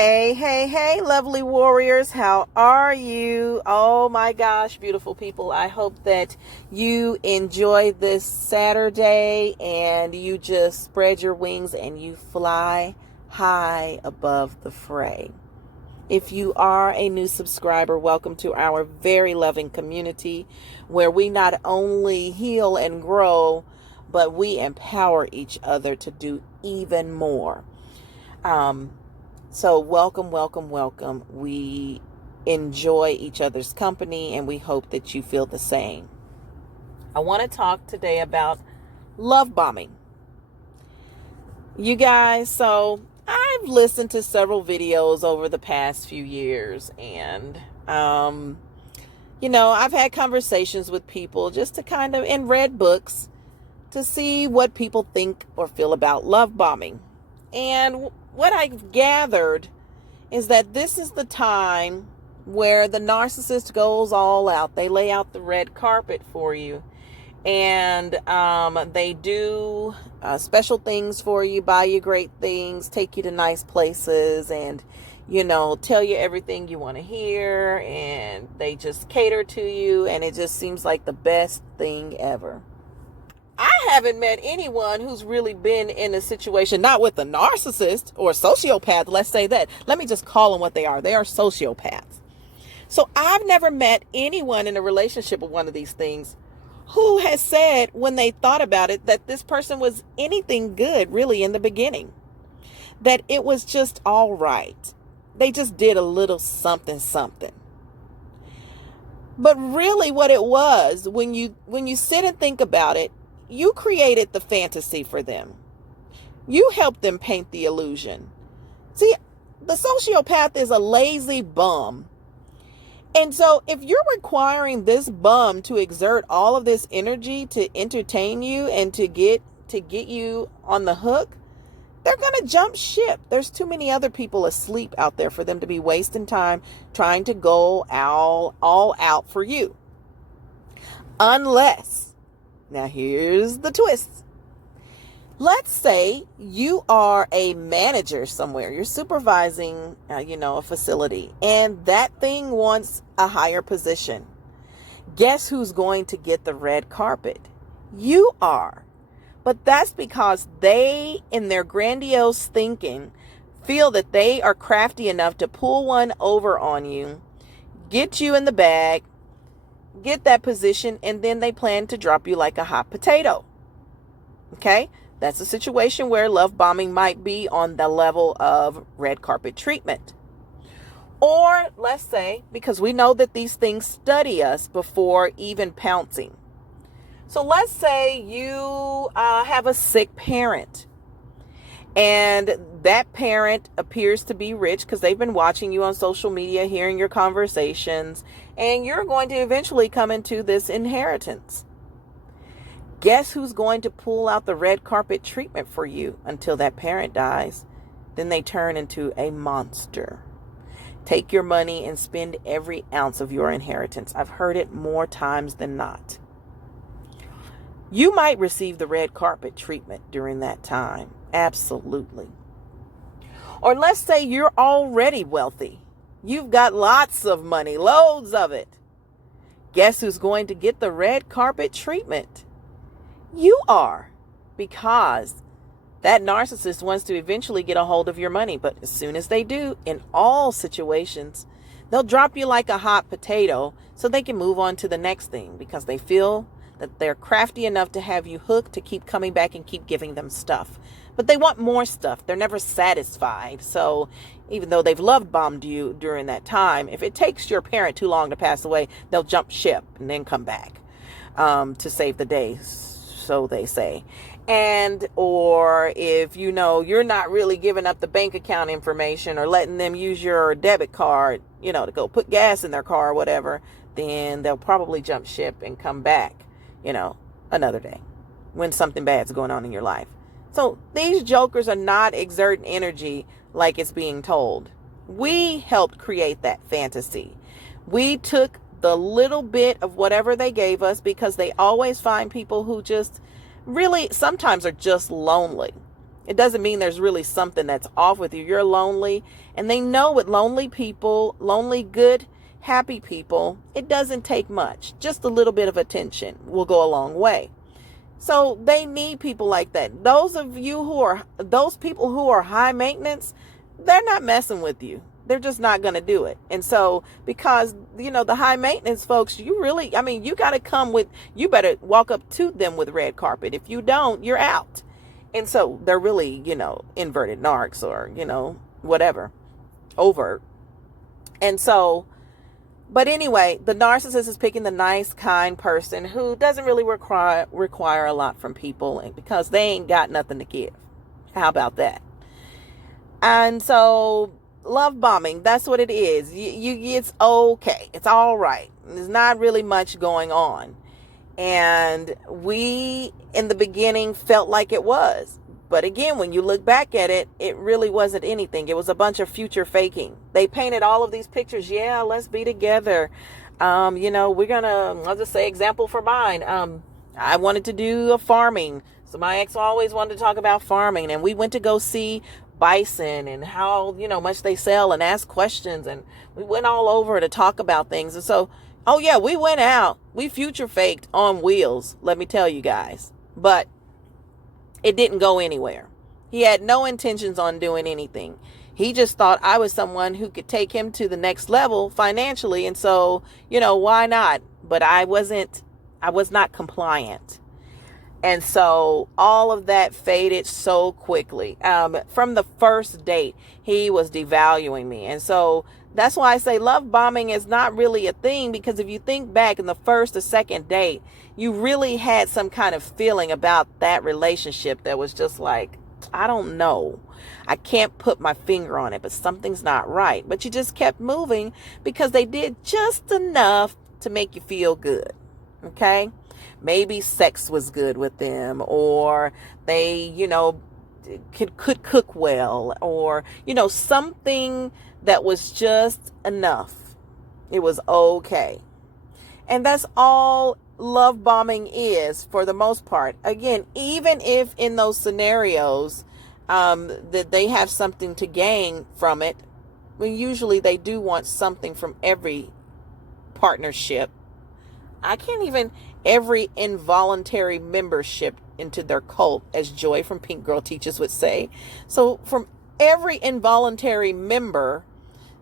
Hey, hey, hey, lovely warriors. How are you? Oh my gosh, beautiful people. I hope that you enjoy this Saturday and you just spread your wings and you fly high above the fray. If you are a new subscriber, welcome to our very loving community where we not only heal and grow, but we empower each other to do even more. So welcome, welcome, welcome. We enjoy each other's company and we hope that you feel the same. I want to talk today about love bombing. You guys, so I've listened to several videos over the past few years and, I've had conversations with people just to and read books to see what people think or feel about love bombing. And what I've gathered is that this is the time where the narcissist goes all out. They lay out the red carpet for you. And they do special things for you, buy you great things, take you to nice places, and, tell you everything you want to hear. And they just cater to you. And it just seems like the best thing ever. I haven't met anyone who's really been in a situation, not with a narcissist or a sociopath, let's say that. Let me just call them what they are. They are sociopaths. So I've never met anyone in a relationship with one of these things who has said when they thought about it that this person was anything good really in the beginning. That it was just all right. They just did a little something. But really what it was, when you sit and think about it, you created the fantasy for them. You helped them paint the illusion. See, the sociopath is a lazy bum. And so if you're requiring this bum to exert all of this energy to entertain you and to get you on the hook, they're going to jump ship. There's too many other people asleep out there for them to be wasting time trying to go all out for you. Unless, now here's the twist. Let's say you are a manager somewhere. You're supervising, a facility, and that thing wants a higher position. Guess who's going to get the red carpet? You are. But that's because they, in their grandiose thinking, feel that they are crafty enough to pull one over on you, get you in the bag, get that position, and then they plan to drop you like a hot potato. Okay? That's a situation where love bombing might be on the level of red carpet treatment. Or let's say, because we know that these things study us before even pouncing. So let's say you have a sick parent. And that parent appears to be rich because they've been watching you on social media, hearing your conversations, and you're going to eventually come into this inheritance. Guess who's going to pull out the red carpet treatment for you until that parent dies? Then they turn into a monster. Take your money and spend every ounce of your inheritance. I've heard it more times than not. You might receive the red carpet treatment during that time. Absolutely. Or let's say you're already wealthy. You've got lots of money, loads of it. Guess who's going to get the red carpet treatment? You are. Because that narcissist wants to eventually get a hold of your money. But as soon as they do, in all situations, they'll drop you like a hot potato so they can move on to the next thing because they feel that they're crafty enough to have you hooked to keep coming back and keep giving them stuff. But they want more stuff. They're never satisfied. So even though they've love bombed you during that time, if it takes your parent too long to pass away, they'll jump ship and then come back to save the day, so they say. And or if you're not really giving up the bank account information or letting them use your debit card, to go put gas in their car or whatever, then they'll probably jump ship and come back, another day when something bad's going on in your life. So these jokers are not exerting energy like it's being told. We helped create that fantasy. We took the little bit of whatever they gave us because they always find people who just really sometimes are just lonely. It doesn't mean there's really something that's off with you. You're lonely. And they know with lonely people, lonely, good, happy people, it doesn't take much. Just a little bit of attention will go a long way. So they need people like that. Those people who are high maintenance, they're not messing with you. They're just not going to do it. And so, because, the high maintenance folks, you got to you better walk up to them with red carpet. If you don't, you're out. And so they're really, inverted narcs or, whatever, overt. And so, but anyway, the narcissist is picking the nice, kind person who doesn't really require a lot from people, and because they ain't got nothing to give. How about that? And so, love bombing, that's what it is. It's okay. It's all right. There's not really much going on. And we, in the beginning, felt like it was. But again, when you look back at it, it really wasn't anything. It was a bunch of future faking. They painted all of these pictures. Yeah, let's be together. I'll just say example for mine. I wanted to do a farming. So my ex always wanted to talk about farming. And we went to go see bison and how, much they sell and ask questions. And we went all over to talk about things. And so, oh yeah, we went out. We future faked on wheels, let me tell you guys. But it didn't go anywhere. He had no intentions on doing anything. He just thought I was someone who could take him to the next level financially. And so, why not? But I was not compliant. And so all of that faded so quickly. From the first date, he was devaluing me. And so that's why I say love bombing is not really a thing, because if you think back in the first or second date, you really had some kind of feeling about that relationship that was just like, I don't know. I can't put my finger on it, but something's not right. But you just kept moving because they did just enough to make you feel good. Okay? Maybe sex was good with them, or they, could cook well, or, something that was just enough. It was okay. And that's all love bombing is for the most part. Again, even if in those scenarios that they have something to gain from it, well, usually they do want something from every partnership. Every involuntary membership into their cult, as Joy from Pink Girl Teaches would say. So from every involuntary member,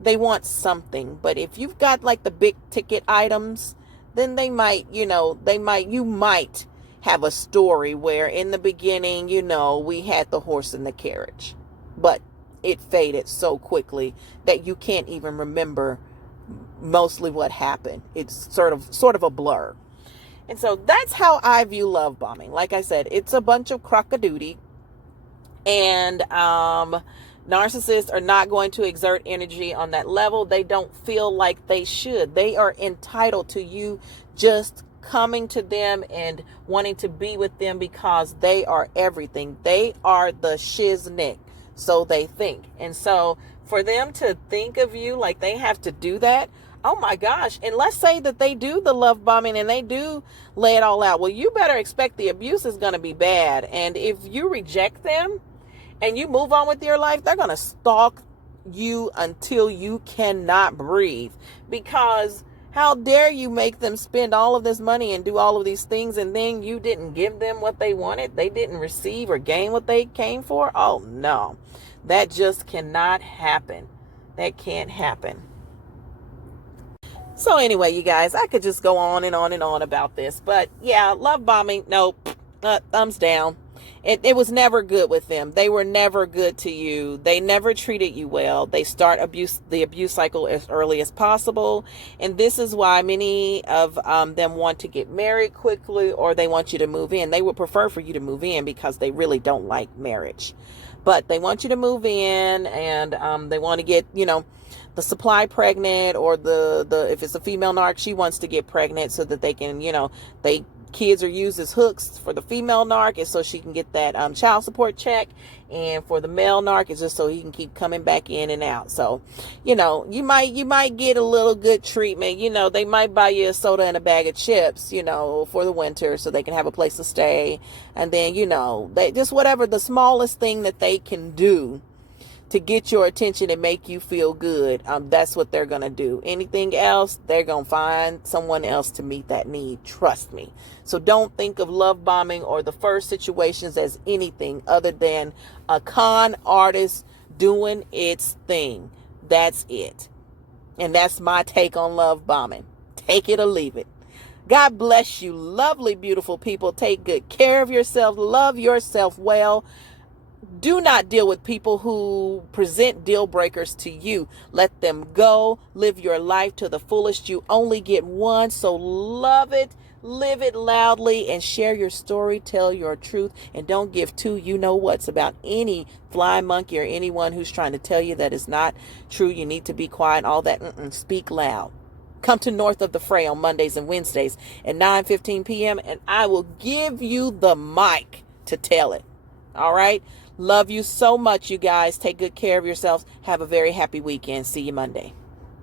they want something. But if you've got like the big ticket items, then you might have a story where in the beginning, we had the horse and the carriage, but it faded so quickly that you can't even remember mostly what happened. It's sort of a blur. And so that's how I view love bombing. Like I said, it's a bunch of crocodootie, and narcissists are not going to exert energy on that level. They don't feel like they should. They are entitled to you just coming to them and wanting to be with them because they are everything. They are the shiznick, so they think. And so for them to think of you like they have to do that, oh my gosh. And let's say that they do the love bombing and they do lay it all out. Well, you better expect the abuse is going to be bad. And if you reject them and you move on with your life, they're going to stalk you until you cannot breathe. Because how dare you make them spend all of this money and do all of these things, and then you didn't give them what they wanted? They didn't receive or gain what they came for? Oh no, that just cannot happen. That can't happen. So anyway, you guys, I could just go on and on and on about this. But yeah, love bombing, nope, thumbs down. It was never good with them. They were never good to you. They never treated you well. They start the abuse cycle as early as possible. And this is why many of them want to get married quickly, or they want you to move in. They would prefer for you to move in because they really don't like marriage. But they want you to move in, and they want to get, the supply pregnant, or the if it's a female narc, she wants to get pregnant so that they can, they Kids are used as hooks for the female narc, is so she can get that child support check, and for the male narc, it's just so he can keep coming back in and out. So, you know, you might get a little good treatment. You know, they might buy you a soda and a bag of chips, you know, for the winter, so they can have a place to stay. And then, you know, they just, whatever the smallest thing that they can do to get your attention and make you feel good, that's what they're going to do. Anything else, they're going to find someone else to meet that need. Trust me. So don't think of love bombing or the first situations as anything other than a con artist doing its thing. That's it. And that's my take on love bombing. Take it or leave it. God bless you, lovely, beautiful people. Take good care of yourself. Love yourself well. Do not deal with people who present deal breakers to you. Let them go. Live your life to the fullest. You only get one, so love it, live it loudly, and share your story. Tell your truth, and don't give two you-know-whats about any fly monkey or anyone who's trying to tell you that is not true. You need to be quiet, all that. Speak loud. Come to North of the Fray on Mondays and Wednesdays at 9:15 p.m., and I will give you the mic to tell it. All right? Love you so much, you guys. Take good care of yourselves. Have a very happy weekend. See you Monday.